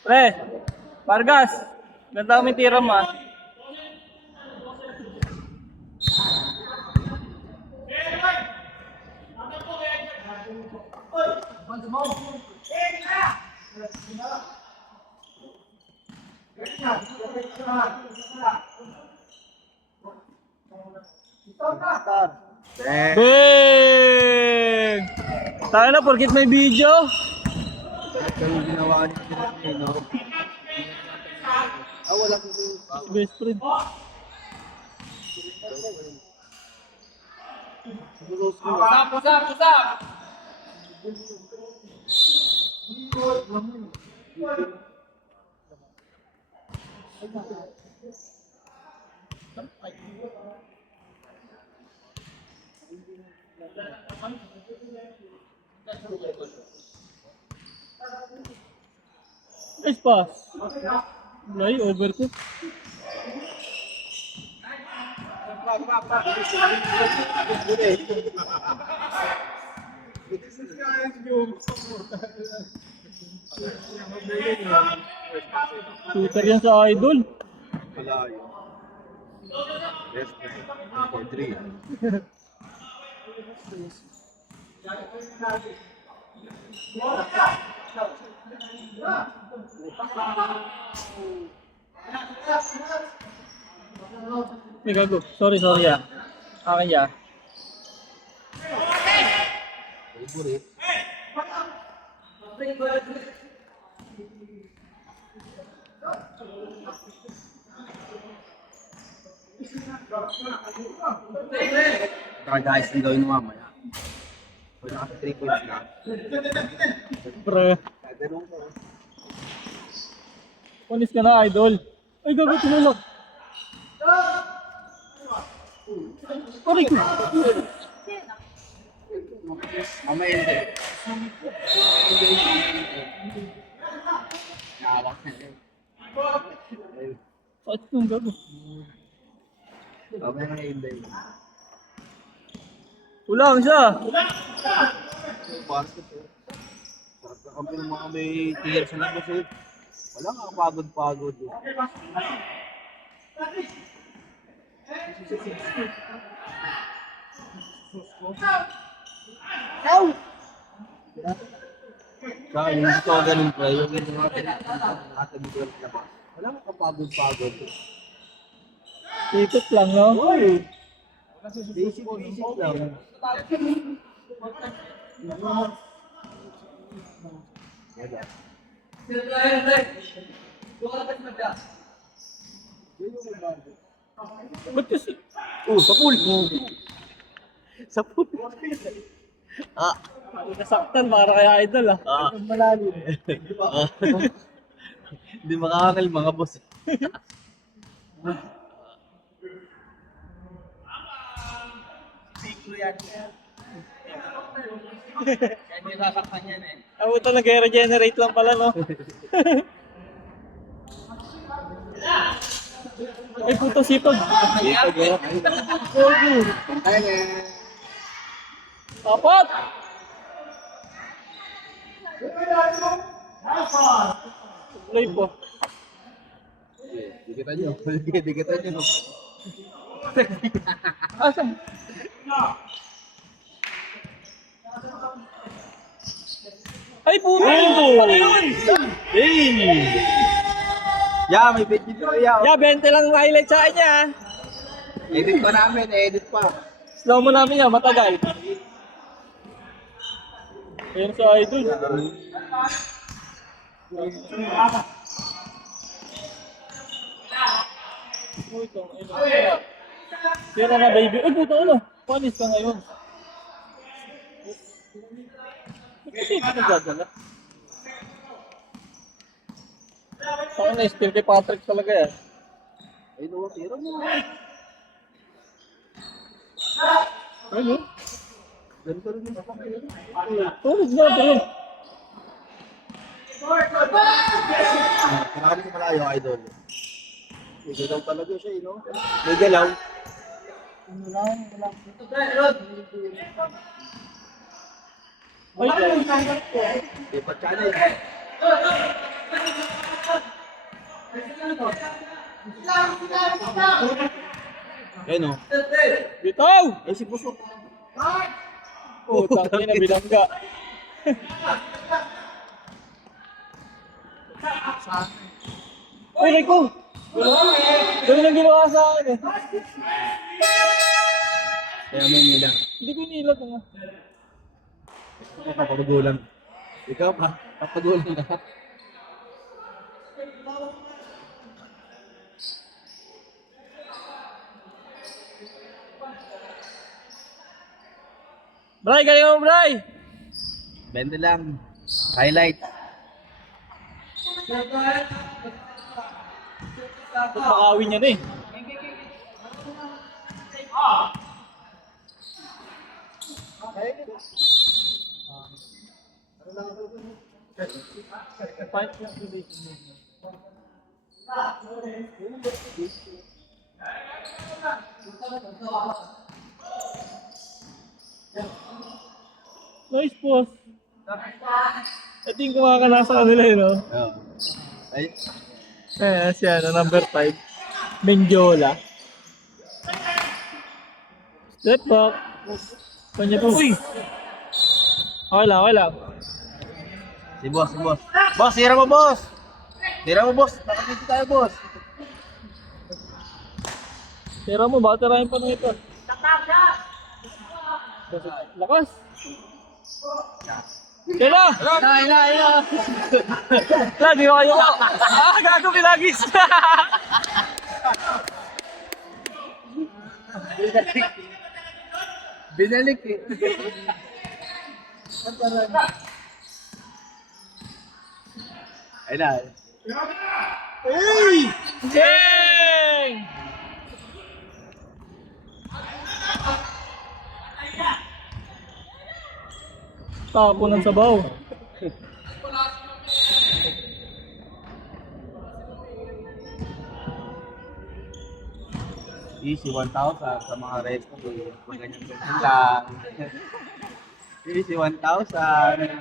Pre, Vargas, ganda kami tira mo ah. Big! Tayo na, porkit may video. Yung ginawa niya, no? Wala ko. Best friend. Usap! Nice pass. Lay, overcook. Shooter yan sa idol. Wala yun. Best friend. 3. May gago. Sorry ah. Akin ya. Favorite. Guys, ang gawin mo mamaya. Wala ka 3 points na. Pre. Panis ka na, idol. Ay, gago, tinulog. Aray ko. Mamaya hindi. Nakawak na rin. Sakit kong gago. Mamaya hindi. Ulang siya. Basket eh. Sarap na kami ng mga may tiyer sa labas eh. Wala nga pagod-pagod eh. Saka yung gusto ko ganun pa, yung mga tinatag dito sa labas. Wala nga kapagod-pagod eh. Ikot lang, no? Basic lang. Ba't kasi? Sa pool! Sa pool! Ah! Nasaktan para kay idol ah. Malalim. Hindi makakakal mga boss. Hindi sasaktan yan eh. Ako ito nag-regenerate lang pala, no? Ay, puto sipag. Apat! Play po. Dikitan nyo. Dikitan nyo. Asan? Ay, puto! Ano yun? Hey! Yeah, may video yeah. Yeah, 20 lang highlight sa kanya. Edit pa namin, edit pa. Slow mo namin yan, matagal. Ayan sa idol. Uy, itong ino. Tira na baby. Uy, puto ulo. Panis ka ngayon. Kasi ito nagdadala. Saan na Steve kay Patrick talaga yan? Ay, nawa, tira mo. Ano? Ganito rin yung papakita. Tulog na bro. Marami sa malayo, idol. May galaw talaga siya, no? May galaw. Ay, May pa-channel. Ayun, no? bitaw! Ay, si Busok. Oh, tangin na bilangga. Uy, Rico! Ganun ang ginawa sa akin eh. Kaya may nila. Hindi ko inilat nga. Ako papagulang. Ikaw pa, papagulang ka. Bray, galing mo, Bray! 20 lang. Highlight. Ito makawin niya na eh. Fight lang si Jason. Nice boss. Ito yung kumakana sa kanila eh, no? Oo. Ay, Siya na number 5. Mendiola. Step back. Kanya po. Uy! Okay lang, okay lang. si boss, si boss. Boss, tira mo, boss! Tira mo, boss. Nakapiti tayo, boss. Tira mo, baka tirahin pa ng ito. Lakas! Kaya! Ina! Wala, di ko kayo. Gago pinagis! Binalik eh. Ay na. Jeng! Tapo ng sabaw. Easy 1,000 sa mga resto. Ganyan-ganyan lang. Easy 1,000.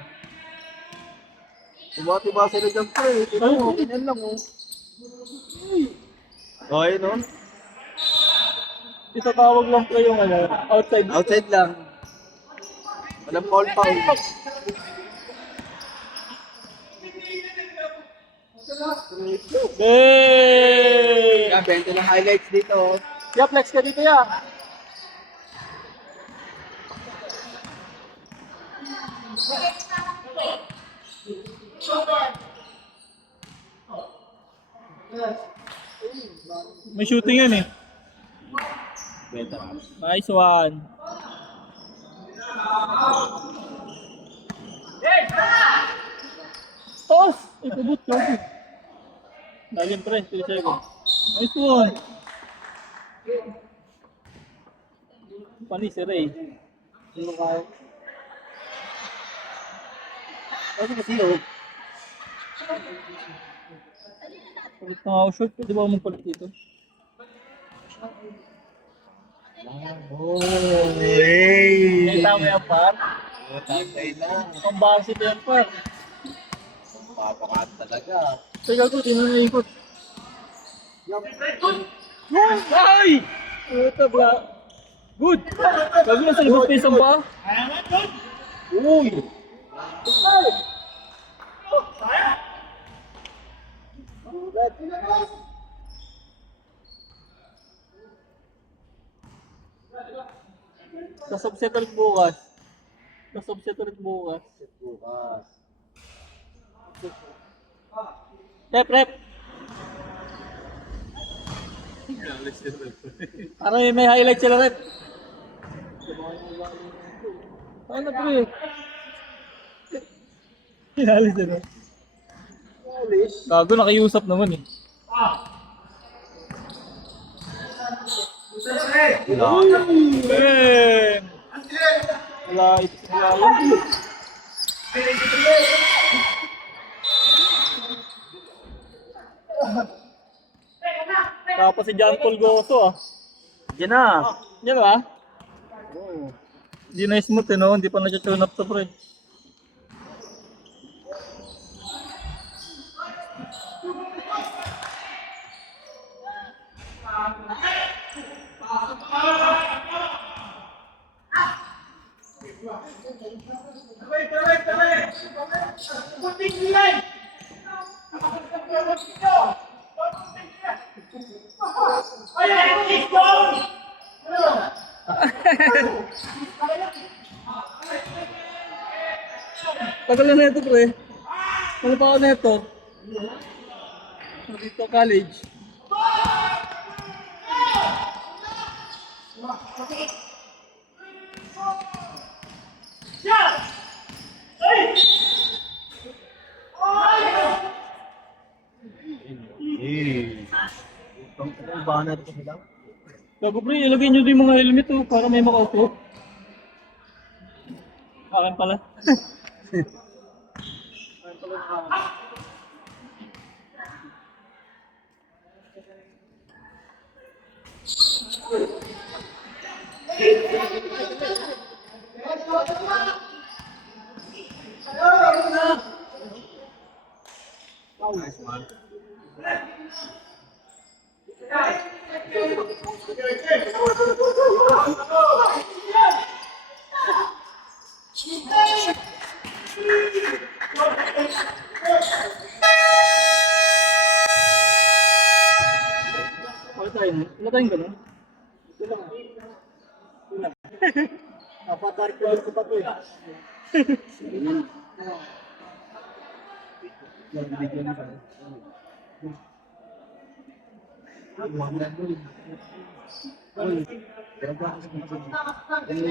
Diba sila dyan po eh. Tignan mo, ganyan lang oh. Okay no? Itatawag lang ko yung ano, outside. Outside lang. Walang foul foul. Hey! Yan, 20 lang highlights dito oh. Ya, flex ka dito ya. May shooting yan eh. Nice one. Toss! Ikabot ko. Lalim pre, 3 seconds. Nice one. Panis si Ray. Sino kaya? Kasi kasi oh. Palit na ako short. Pwede ba ako magpalit dito? Oh, hey! May tama yan par. Tatay lang. Pambasit yan par. Papakat talaga. Teka ko, di mo naikot. Ay! Ito bla. Good! Bago na sa libot pa isang pa. Uy! Sa-subset ulit bukas. Sa-subset ulit bukas. Bukas. Rep! Parang may highlight sila rep. Ano pre? Hinalis sila. Alis. Gago, nakiusap naman eh. Ben! Wala ito. Wala yun. Tapos si John Paul Goso ah. Yan na. Yan ba? Hindi na smooth eh no? Hindi pa na-tune up to pre. Tagal na ito pre. Ano pa ako na ito? Dito college. Ang bahan natin sila. Gago pre, ilagay nyo din yung mga helmet oh, para may makaupo. Akin pala. Nice one. Wala tayong ganun. Ito lang. Ito lang. Napadark ko lang sa bato eh. Yung video na pala. Ang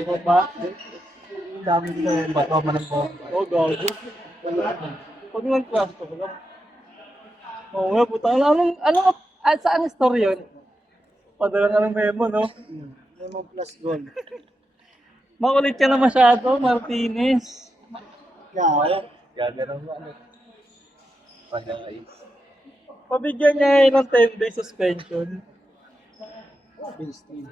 ko ba? Ang dami dito yung bato manang ko. Oh, gago. Pag nag-class ko, wala. Oo nga, puta. Saan ang story yun? Padala nga ng memo, no? Memo plus gold. Makulit ka na masyado, Martinez. Kaya. Gagawin mo ano. Pagkakais. Pabigyan niya yun ng 10 days suspension. Phase 3.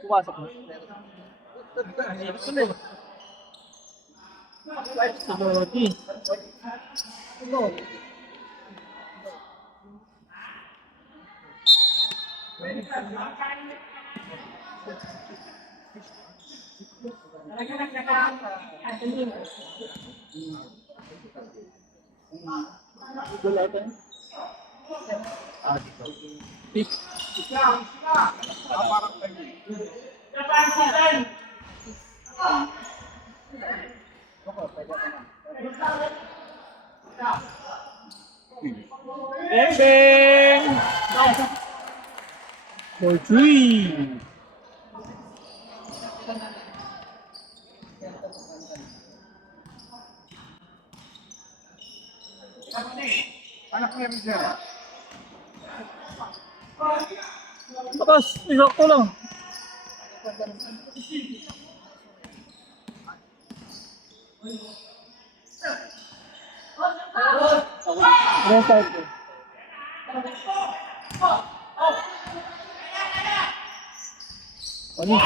Pumasok mo. Sa Lodi. Wala tayo. Pick. Bang bang! For 3! Tapos, isakto lang. Restart ko. Ano?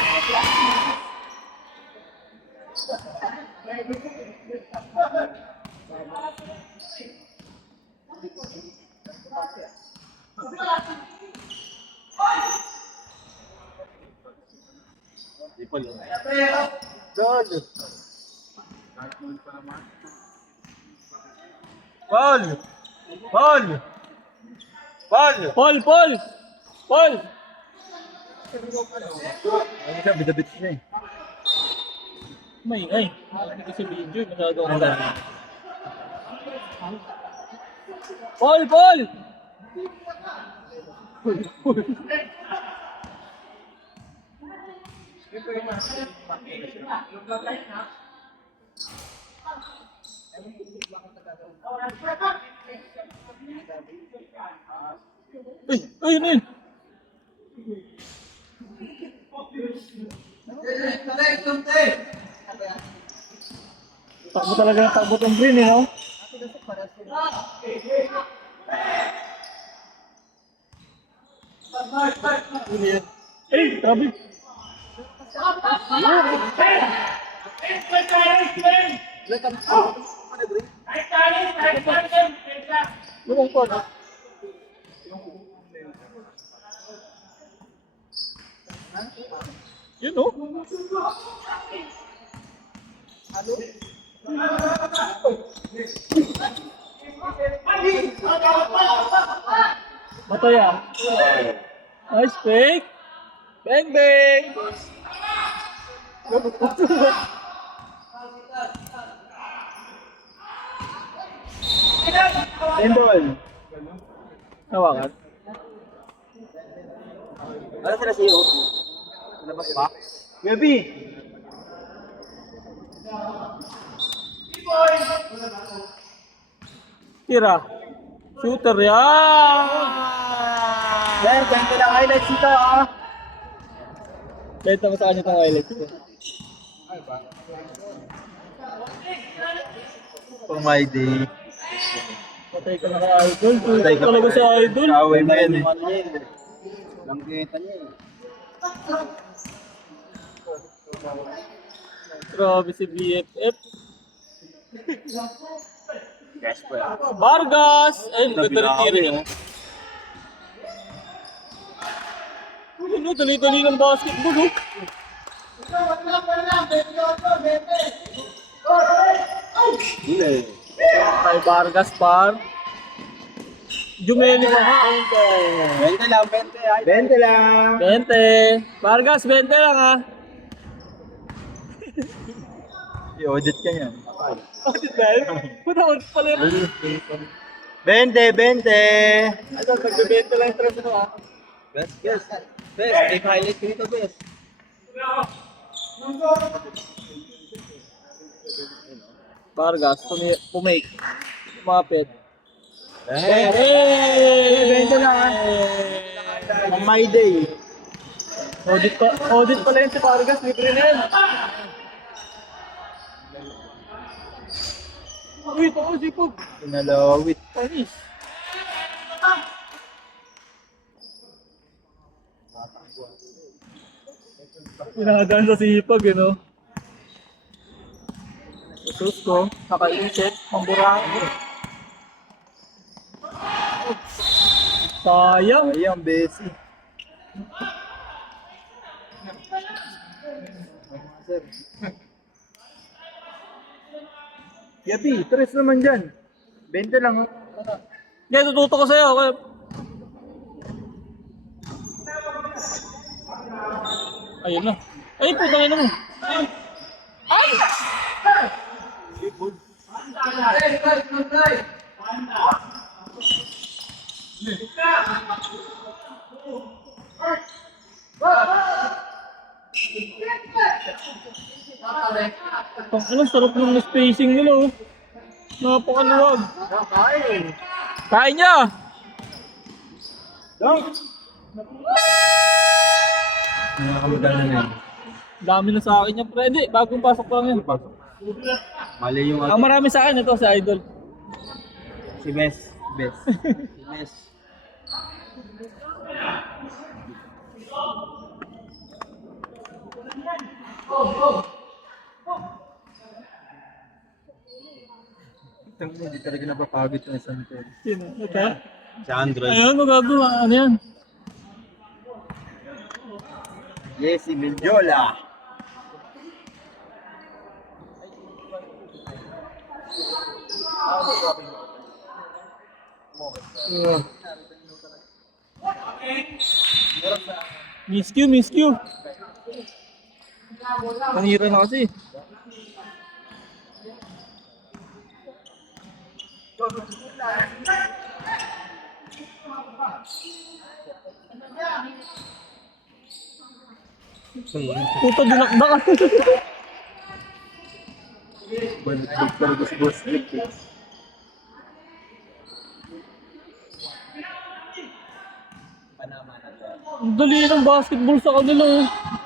Paul! Paul! Paul! Paul! Paul! Paul! Ano siya, bidabit siya eh. Maingay. Hindi kasi video. Masyado ako lang. Paul! Paul! Ay, ayun, ayun. Takbo talaga ng takbo ng green, eh, no? Ano yan? Eh, grabe. Lumang po, no? Yun, no? Mataya. Nice fake. Bang, bang. Endol. Hawakan. Ano sila sa'yo? Labas pa? Gabi! Tira. Shooter yan. Sir, ganito lang highlights dito ah! Kahit naman sa kanya itong highlights ko. For my day. Patay ka na ka idol. Patay ka Talaga pa. sa idol. Kaaway mo yan eh. Langkita niya eh. Grabe si BFF. Yes po yan. Vargas! Ayun, nagtatiri niya. Ano, dali-dali ng basketball, oh. Hindi. Kay Vargas, par. Jumeli ka nga. 20 lang, 20. 20 lang. 20. Vargas, 20 lang, ha. I-audit ka niyan. Oh, di dahil? Punawad pala yun. 20, 20. Ano, nagbe-20 lang yung trip mo, ha. Best, best. Best, big highlight ko dito, best. Vargas, pumake. Kumapit. Hey! 20 lang, ha. On my day. Audit pala yun si Vargas, libre na yan. Uy, ito ko, sipog. Pinalawit. Panis. Pinakadaan sa sipag, you know. Sus ko, kakaisip, pambura. Sayang. Ayang, besi. Sir. Yabi, 3 naman dyan. 20 lang. Oh. Hindi, tututo ko sa'yo. Ayun na. Ay, putangin mo. Ay! Ano, sarap ng spacing nila, oh. Napakaluwag. Kain niya! Nakakamagana na yan. Dami na sa akin yan, pre. Hindi, bagong pasok pa lang yan. Mali yung Ang marami sa akin, ito si Idol. si Bes. Bes. Si Bes. Hindi talaga napapagod yung isang to. Sino? Ito? Si Android. Ayun, magagawa. Ano yan? Jesse Mendiola. Miss Q. Panira na kasi. Puta, dinakdakan. Balik talaga si Boss Nick. Panama na to. Ang dali ng basketball sa kanila.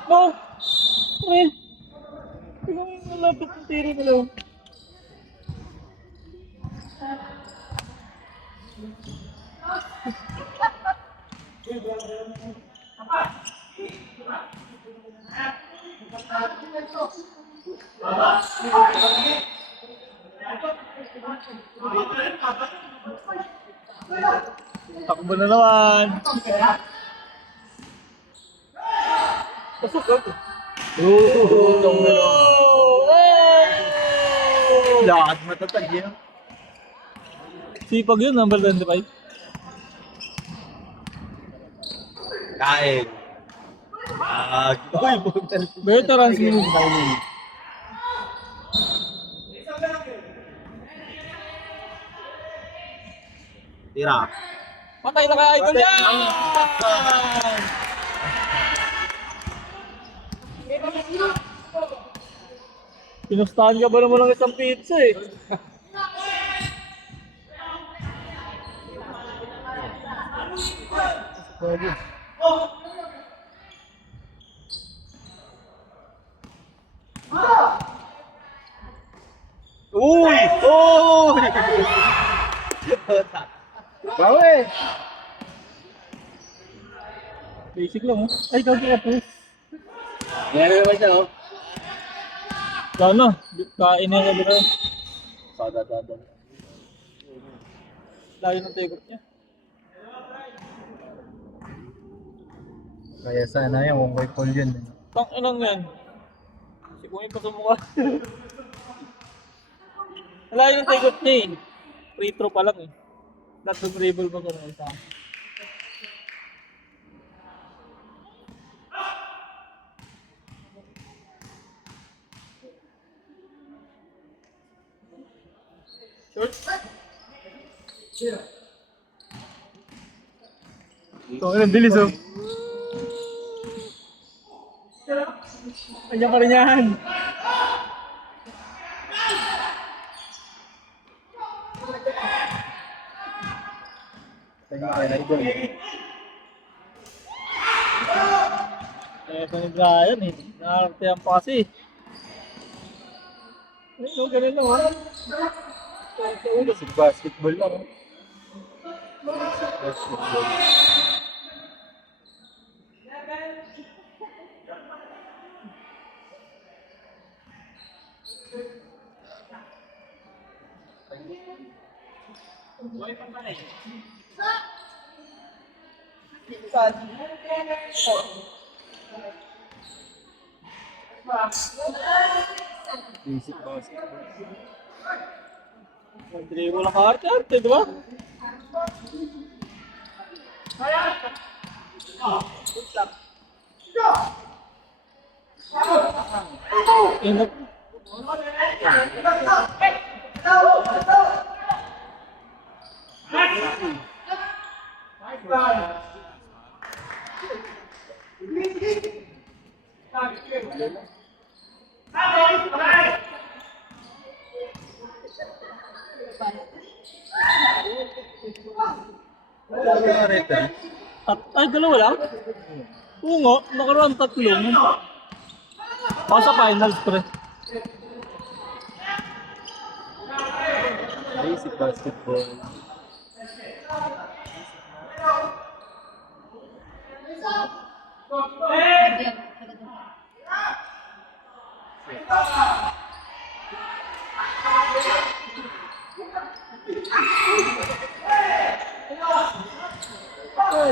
No? Eh. Tingnan mo yung malapit ng tiro nila. Takbo na naman. Pasok ka. Lahat matatag yan. Sipag yun, number 25. Kain. Uy, pumunta na. Veterans move. Tira. Patay na kaya idol yan! Pinustahan ka ba naman ng isang pizza eh? Uy! Uy! Bawi! Basic lang oh. Ay, gagi ka po. Meron naman siya, oh. Sana, kain na ka ba? Sada. Layo ng tegot niya. Kaya sana yan, kung may call yun. Tang inang yan. Sikuhin pa sa mukha. Layo ng tegot niya eh. Free throw pa lang eh. Not the dribble pa ka na isa. Short. Ito, ang bilis oh. Kanya pa rin yan. Ito ni Brian eh. Nakaratehan pa kasi. Ay, ganun lang oh. Si basketball lang, oh. Basketball. Basic basketball. Mag-dribble lang arte-arte, di ba? Ingat. Ay, dalawa lang? Oo nga, nakaraan tatlong. Pasa finals, pre. Basic basketball.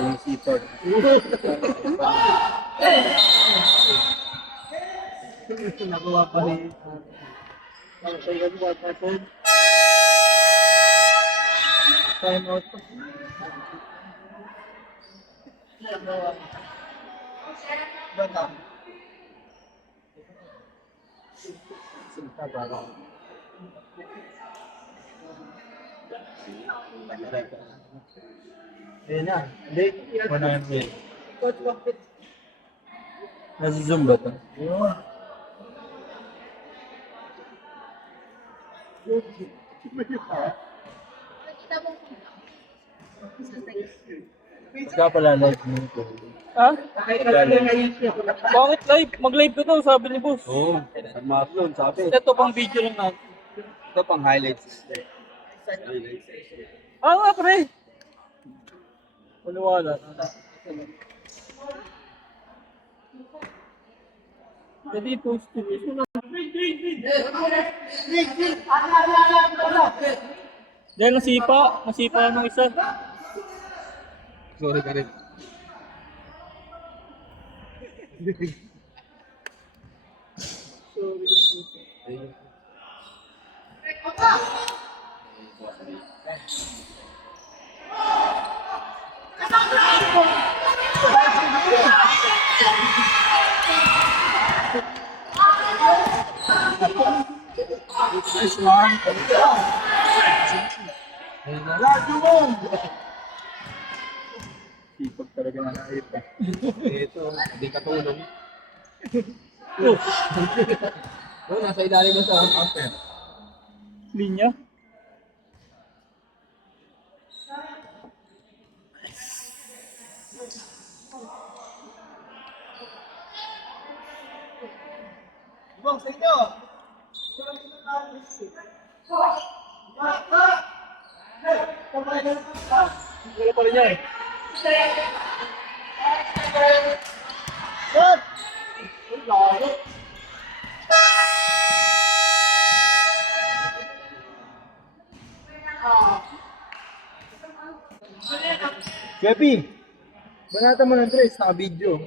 Yung sipag. Nagawa pa rin. Time out pa. Sinta ba? Ayun na. Hindi. 100. Nasa Zoom ba ito? Kaya pala live mo ito. Ha? Bakit live? Mag-live ka daw, sabi ni boss. Oo, sa upload sabi. Ito pang video lang natin. Ito pang highlights. Ah, nga pre. Wala. Jadi post ito na. Dahil nasipa ng isa. Sorry ka rin. Nice one. Sipag talaga na nakit. Ito, hindi katulong. Oh, Nasa ilalim mo sa upper. linya. Ibang sa inyo. Wala pa rin yan. Gabi! Banata mo ng dress, naka-video.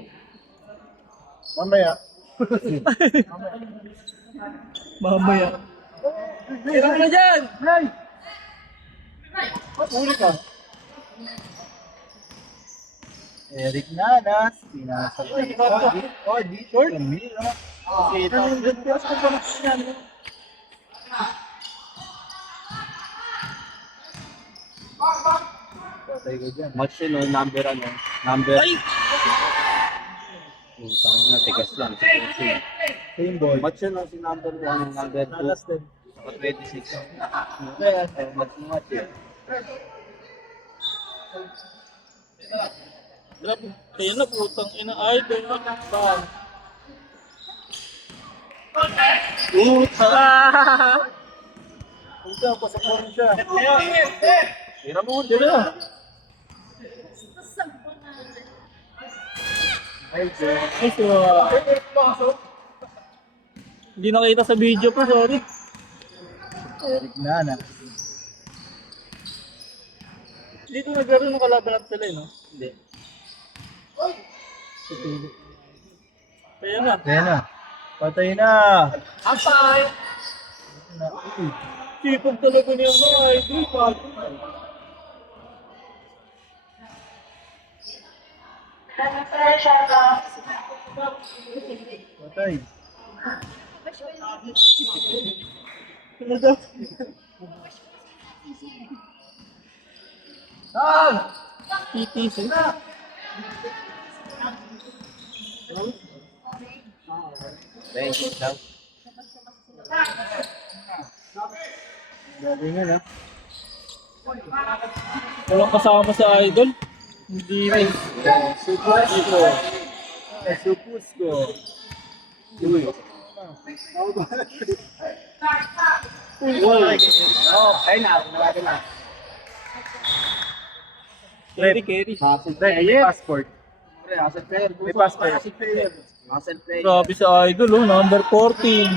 Mamaya. Mamaya. Tira mo na dyan! Hey! Uli ka. Eric Nanas, pinasal ko. Di short. Camila. Patay ko dyan. Match yun, no? Number ano? Number... Ay! Tama na, tigas lang. Same boy. Match yun, no? Si number 1, number 2. Alas din. Saka 26. Match na match yun. Grabe. Kaya na putang ina idol. Bang. Puta, pasaporin siya. Tira mo, Dito na. Ay, sir. Ay, so, hindi nakita sa video pa, sorry. Eric Nana. Dito naglaro ng kalaban sila, no? Hindi. Kaya na. Kaya na. Patay na. Apay! Sipag talaga niya mga idol. Patay. Ano daw? TTC. Thank you, Sam. Gabi nga na. Walang kasama sa idol. Hindi rin. Supusko. Supusko. Uy. Oh, ay na. Wala na. Carry. Passport. Asset player. May passport. Asset player. Asset player. Grabe sa idol, oh. Number 14.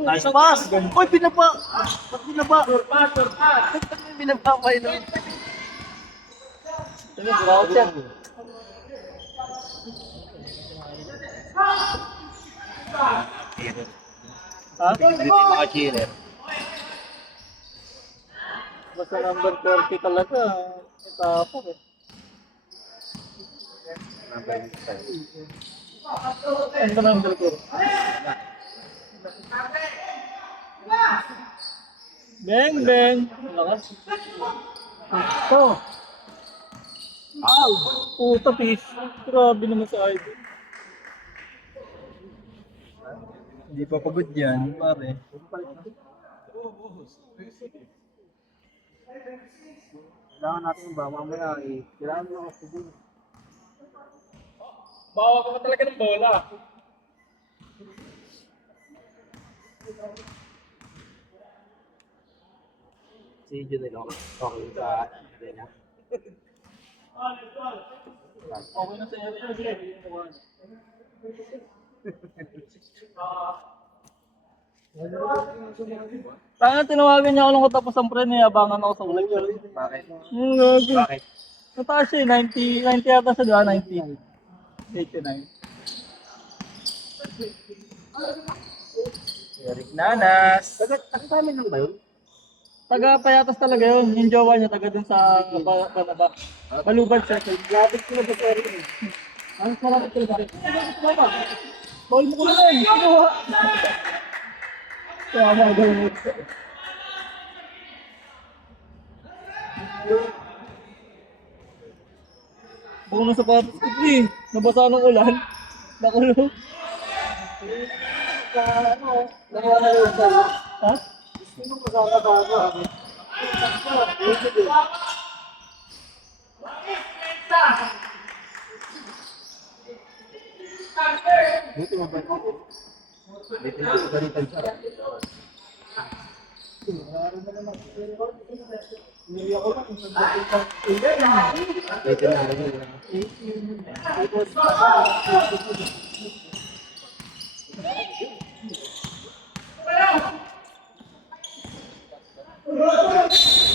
Nice pass! Uy, binaba! Ba't binaba? Ba't may binaba pa yun? Ano, ground yan. Ha? Hindi mga cheater. Basta number 40 talaga. Tapos eh. Ano ba number 40? Beng, beng. Lakas. Ito. Ow! Puta, fish. Grabe naman sa idol. Hindi pa pagod yan, pare. Kailangan natin ba mamaya eh. Kailangan mo ako din. Bawa ka pa talaga ng bola. Si Junel ako. Okay sa arena. Okay na sa iyo. Tanga, tinawagan niya ako nung katapos ang pre, niyabangan ako sa ulit. Bakit? Gago. Bakit? Mataas siya, 90, 90 yata siya, diba? 90. 89. Eric Nanas. Taga amin lang ba yun? Taga Payatas talaga yun. Yung jowa niya, taga dun sa Panaba. Malubad siya. Labit ko na sa Eric. Ang sarap ito sa akin. Bawal mo ko na lang. Kinuha. Tama, gawin mo. Buong na sapatos ko, pre. Nabasa ng ulan. Nakulong. Ha? Sino kasama ba ako? Buti mo ba ito? Dito na ito balitan siya. Dito na ito.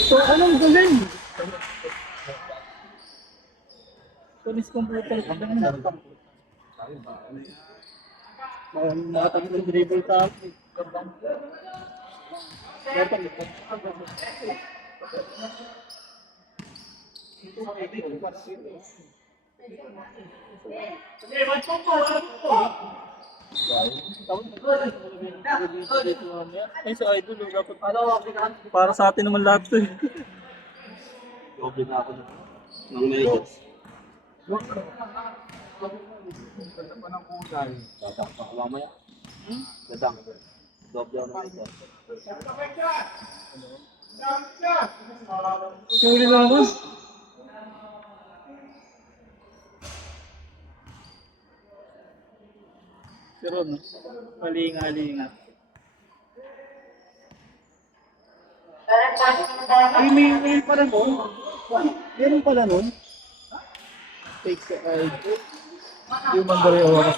So, anong galing? Police computer. Makatabi ng dribble sa akin. Ay, sa idol, dapat para sa atin naman lahat to eh. Doble na ako ng medals. Ganda pa ng kulay. Tatak, mamaya. Gadang. Doble ako ng medals. Huli lang ako. Pero no, halinga-halinga. Ay, may pala nun. Meron pala nun. Take sa yung mandari oras.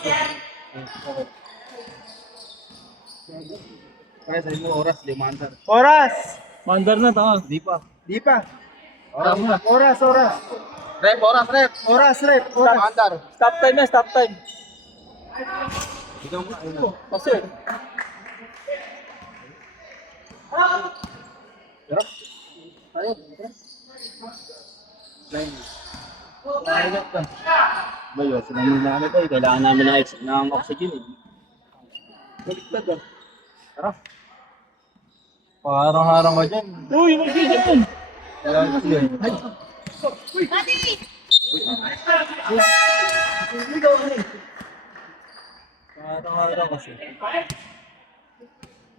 Kaya sa mo oras, limandar. Oras! Mandar na, tama. Di pa. Di pa. Tama. Oras, oras. Rep, oras, rep. Oras, rep. Oras. Limandar. Stop time na, stop time. Ikaw mo. Kasi, Tara. Tayo. Ayun ka. Bayo, sinamul na kami ko. Kailangan namin ng oxygen eh. baliktad ah. Tara. Parang harang ka dyan. Uy, mag-video yun. Kailangan ko yun. Parang harang kasi.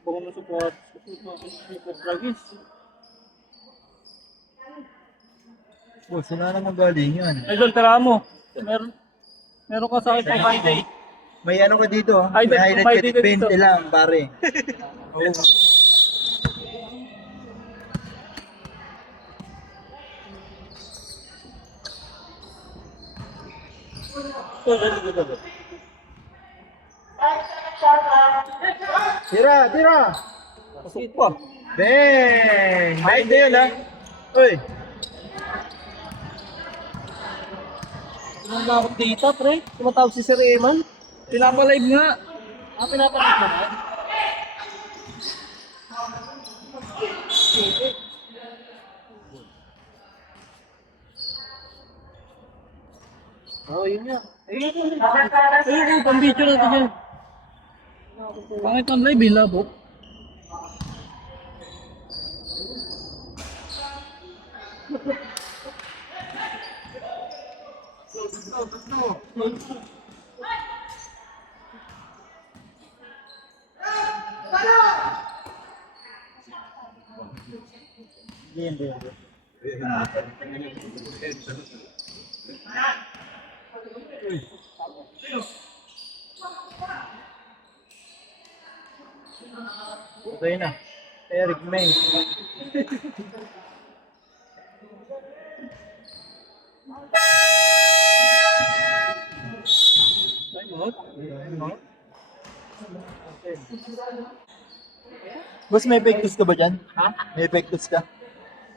Baka mo support. Dragis. Oh, sila naman galing yan. Idol, tara mo. Meron ka sa akin pang holiday. May ano ka dito? Ay, May highlight may ka dito, 20 dito. lang, pare. Oh. Tira, tira! Pasok pa. Bang! Bang din, ha? Uy! Tinatawag data, pre. Tumatawag si Sir Eman. Pinapalive nga. Pinapalive naman. Oh, yun nga. Ayun, pang-video natin yan. Pangit ang live, labot. Hindi. Okay na. Eric May. Boss, may pectus ka ba dyan? Ha? May pectus ka?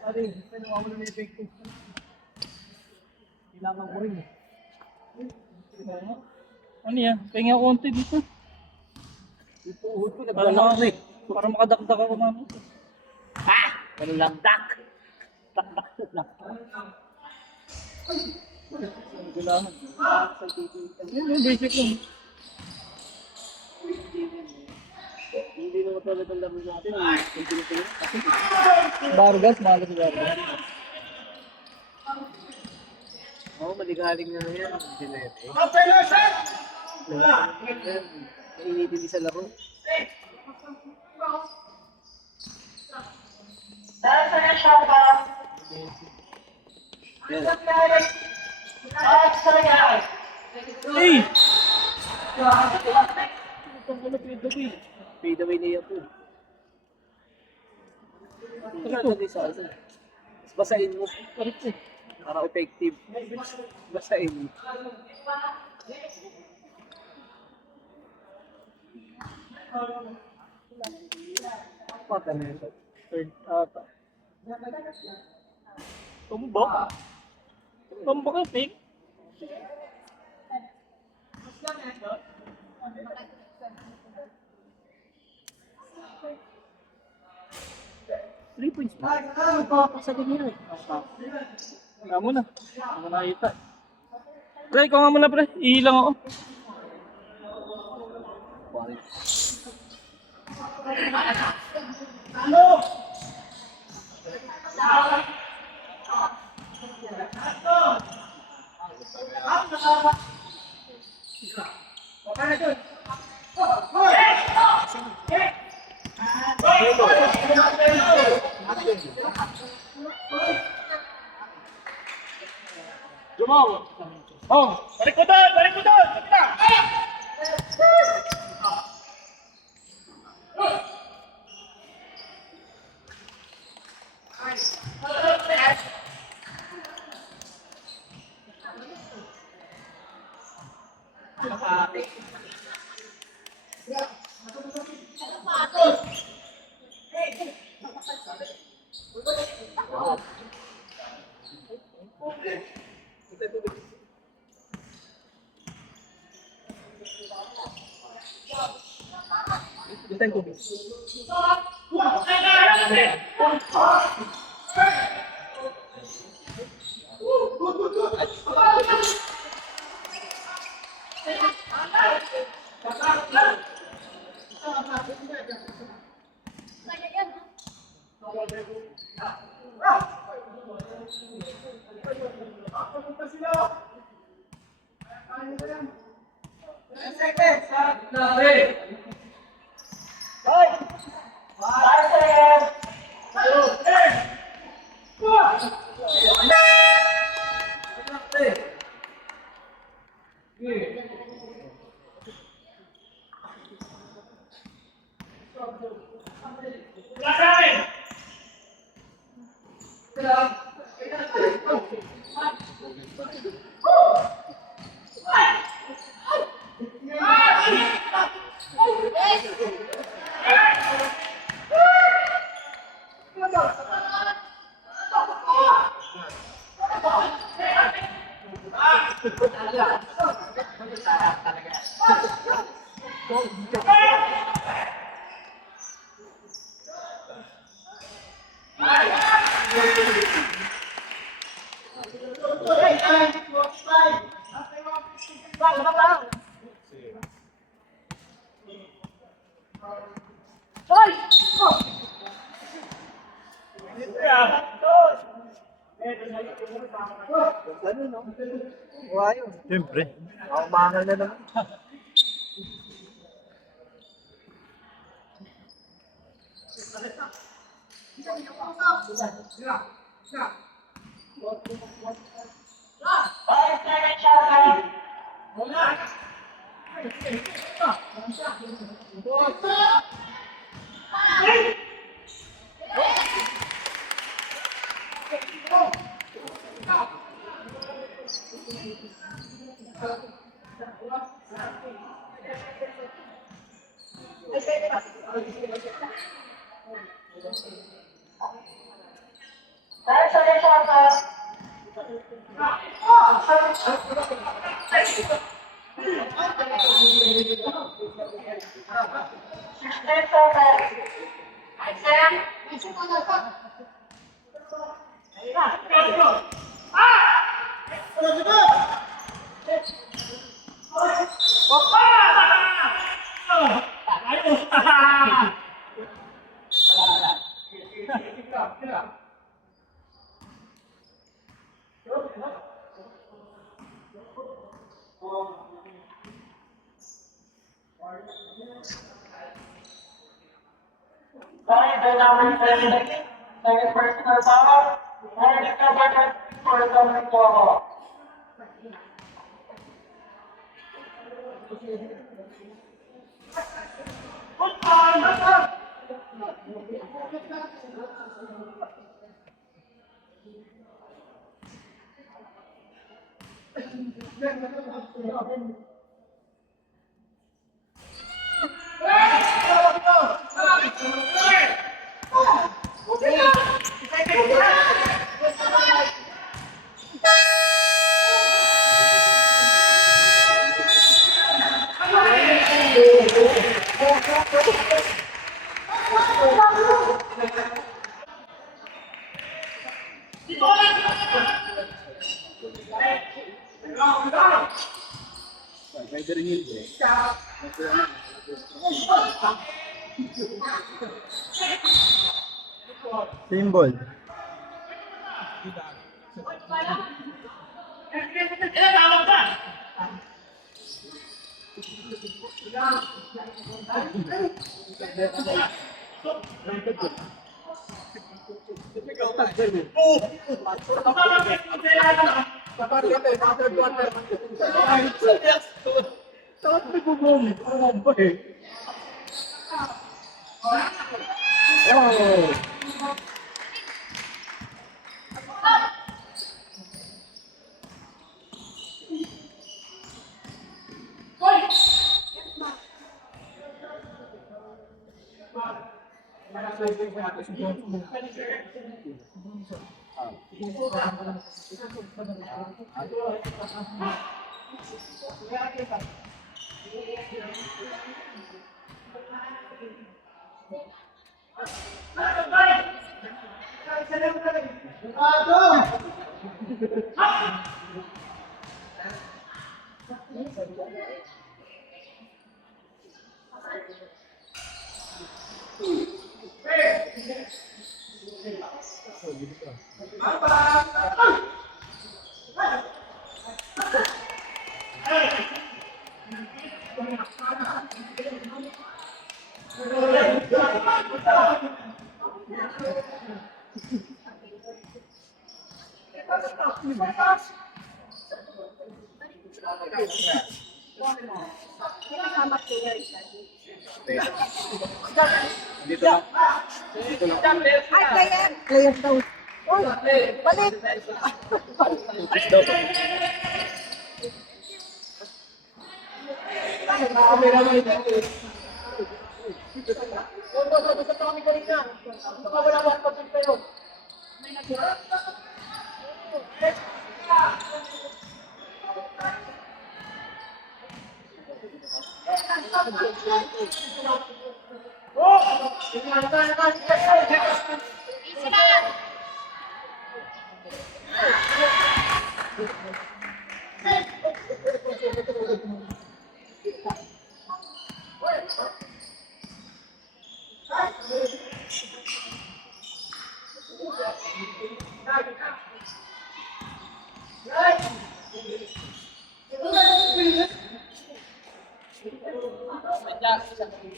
Ari, ano ako na may effective? Kailangan ko rin eh. Ano yan? Pahinga konti dito. Ito, uhod ko, Para, para makadakdak ako namin. Ano lang, dak! Kailangan. Yan yung basic lang. Hindi naman talaga lang natin. Bargas, mahal sa Bargas. Oo, maligaling na yan. Dinete. Nainitin din sa laro. Hey! Fade away na yan po. Ito sa isa. Basahin mo. Para effective. Basahin mo. Pata na ito. Third ata. Tumbok? Tumbok yung pick? Three points pa. Magpapasagin niya eh. Wala mo na. Ako nakita. Pre, ikaw nga muna pre. Ihilang ako. Jumaw! Oh! Balik ko doon! Balik ko doon! Thank you. Ano, no? Wayo. Siyempre. Ako mangal na naman. Second personal foul, and number for the goal. Symbol. Ay, player. Player daw. Uy, balik.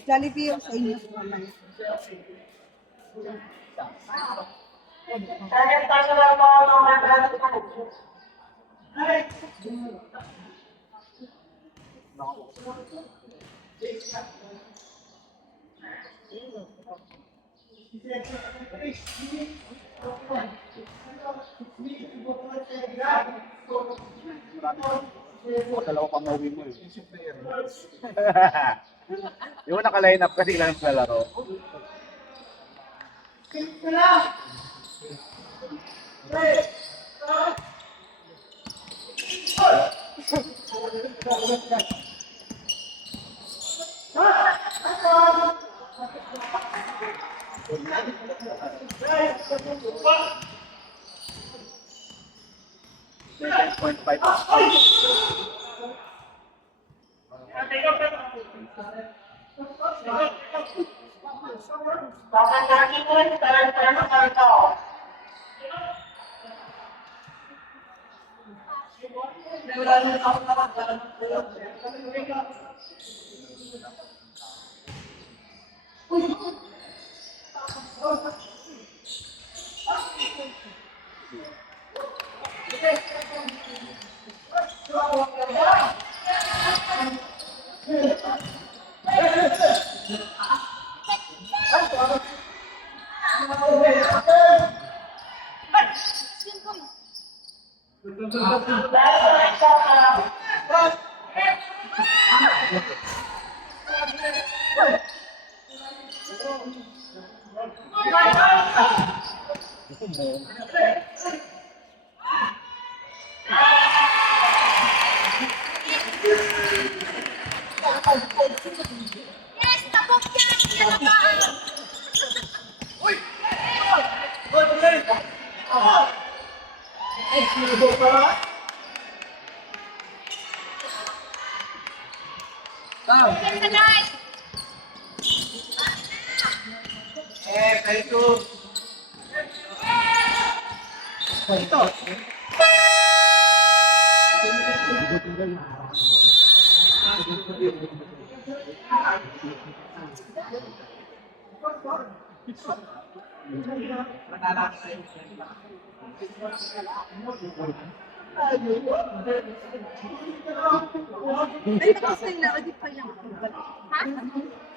Jollibee yung sa inyo mamaya. Second personal po, number 22. Dalawa pang nauwi mo eh. Di mo naka-line up kasi lang sa laro. Number 32, third personal po. Ay, tapos na yung laro, di pa yan. Ha?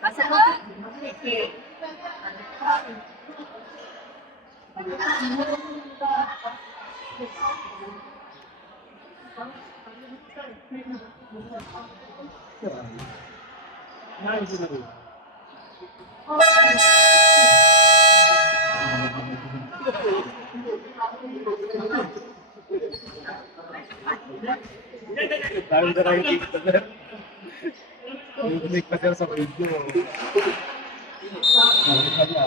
Kasi oh! Dahil na lang yung dito sir. Yung connect pa sir sa video. Dahil ka na.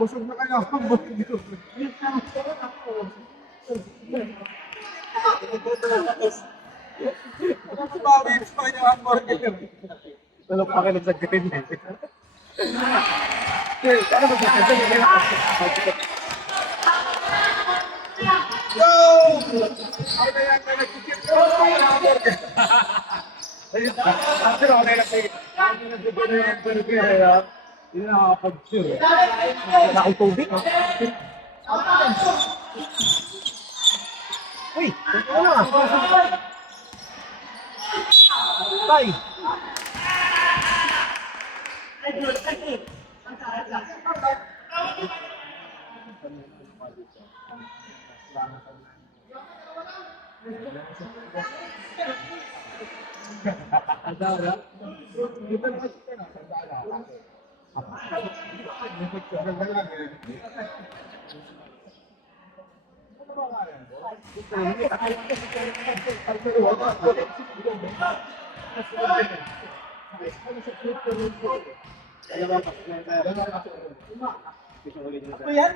Busog na kayo. Tulog pa kayo sa green eh. Ano ba Go! Ano yan ka nagkikip ko? Ayun, pero ako na yung hindi nakakapag-sure. Nakakitubig. Uy! Ano nga? Tay! Ako yan?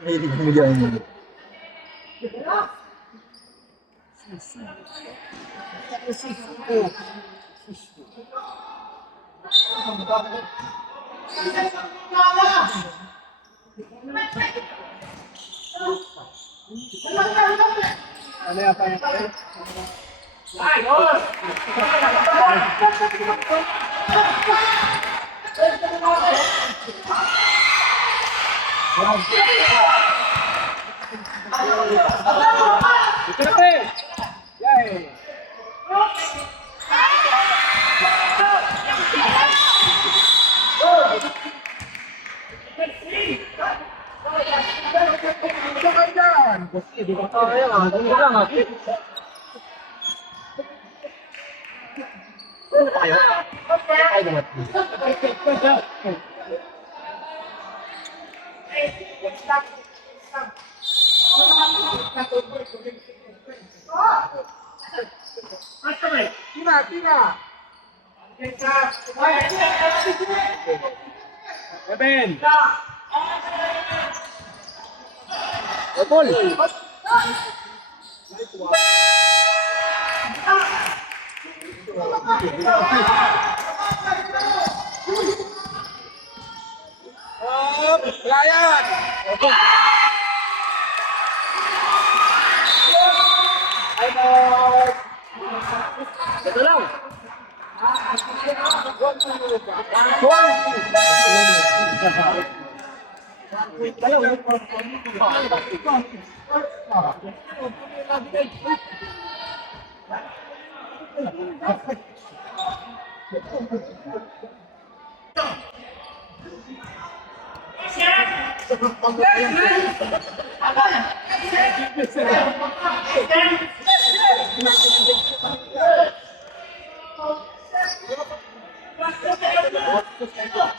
Mahilig mo dyan. Ano yung pangalan?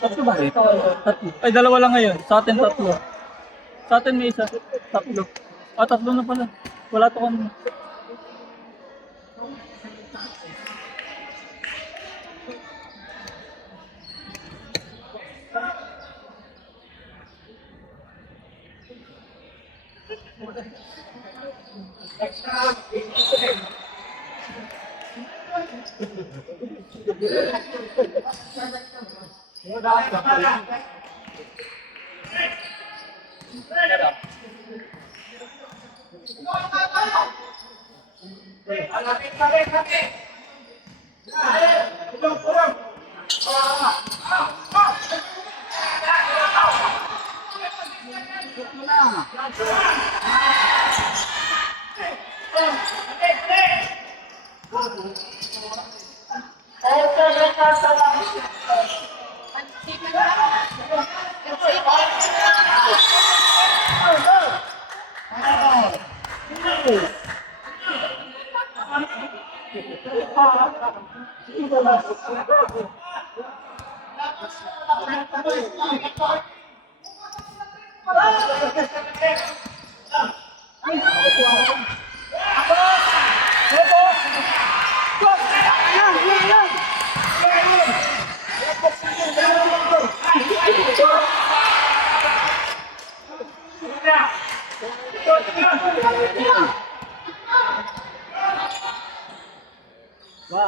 Tatlo ba? Tatlo. Ay, dalawa lang ngayon. Sa atin tatlo. Sa atin may isa. Tatlo. Ah, tatlo na pala. Wala to kanina.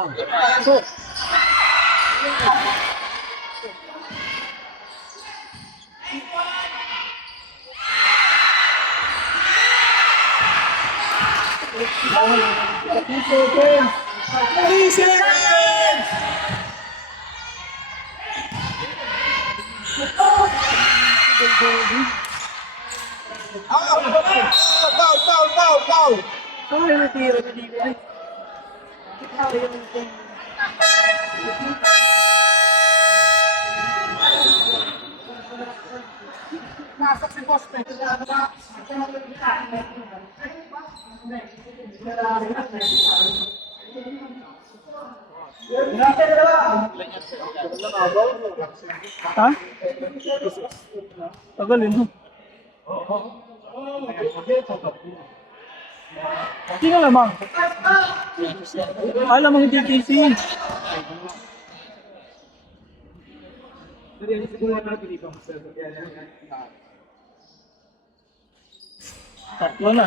3 seconds! Foul! Ay, natira na dito. Ay. Nasok si boss pe. Ha? Tagal yun. Sino lamang? Alam ang TTC. Tatlo na.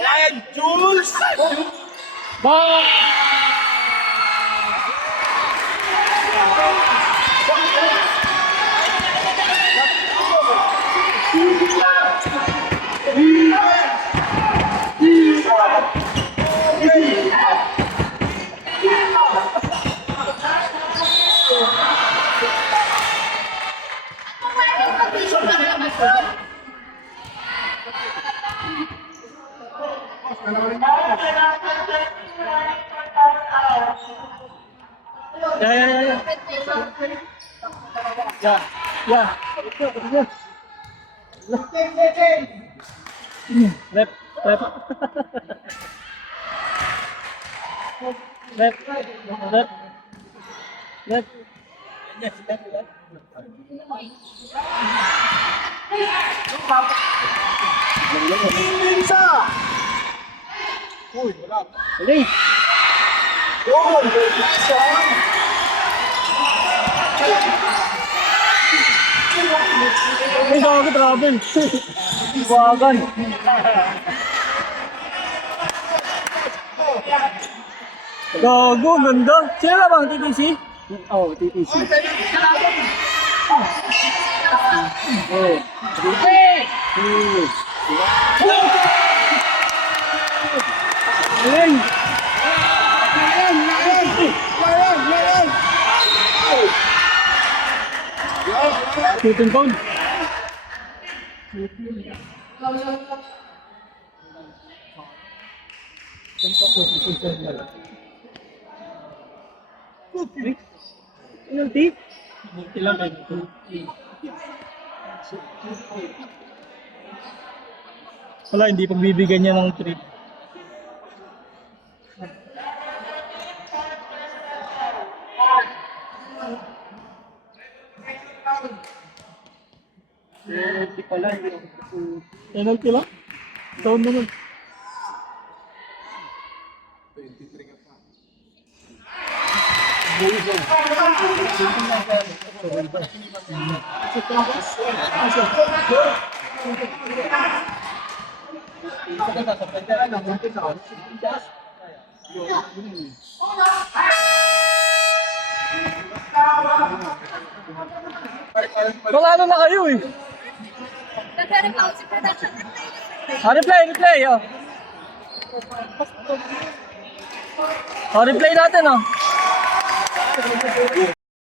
Ryan Jules! Bang! Yeah. Left. Minsa! Uy, wala. Galing. Goal! Minsa! Ay, gago, travel. Iwagan. Gago, ganda. Sino na bang TTC? Oh, TTC. Galing. Shooting cone. Penalty? Ilang kayo? Wala, hindi pagbibigyan niya ng 3. Penalty pala. Penalty lang? Down naman. Panalo na kayo eh. Nagre-report si production. Replay, oh. Replay natin, oh.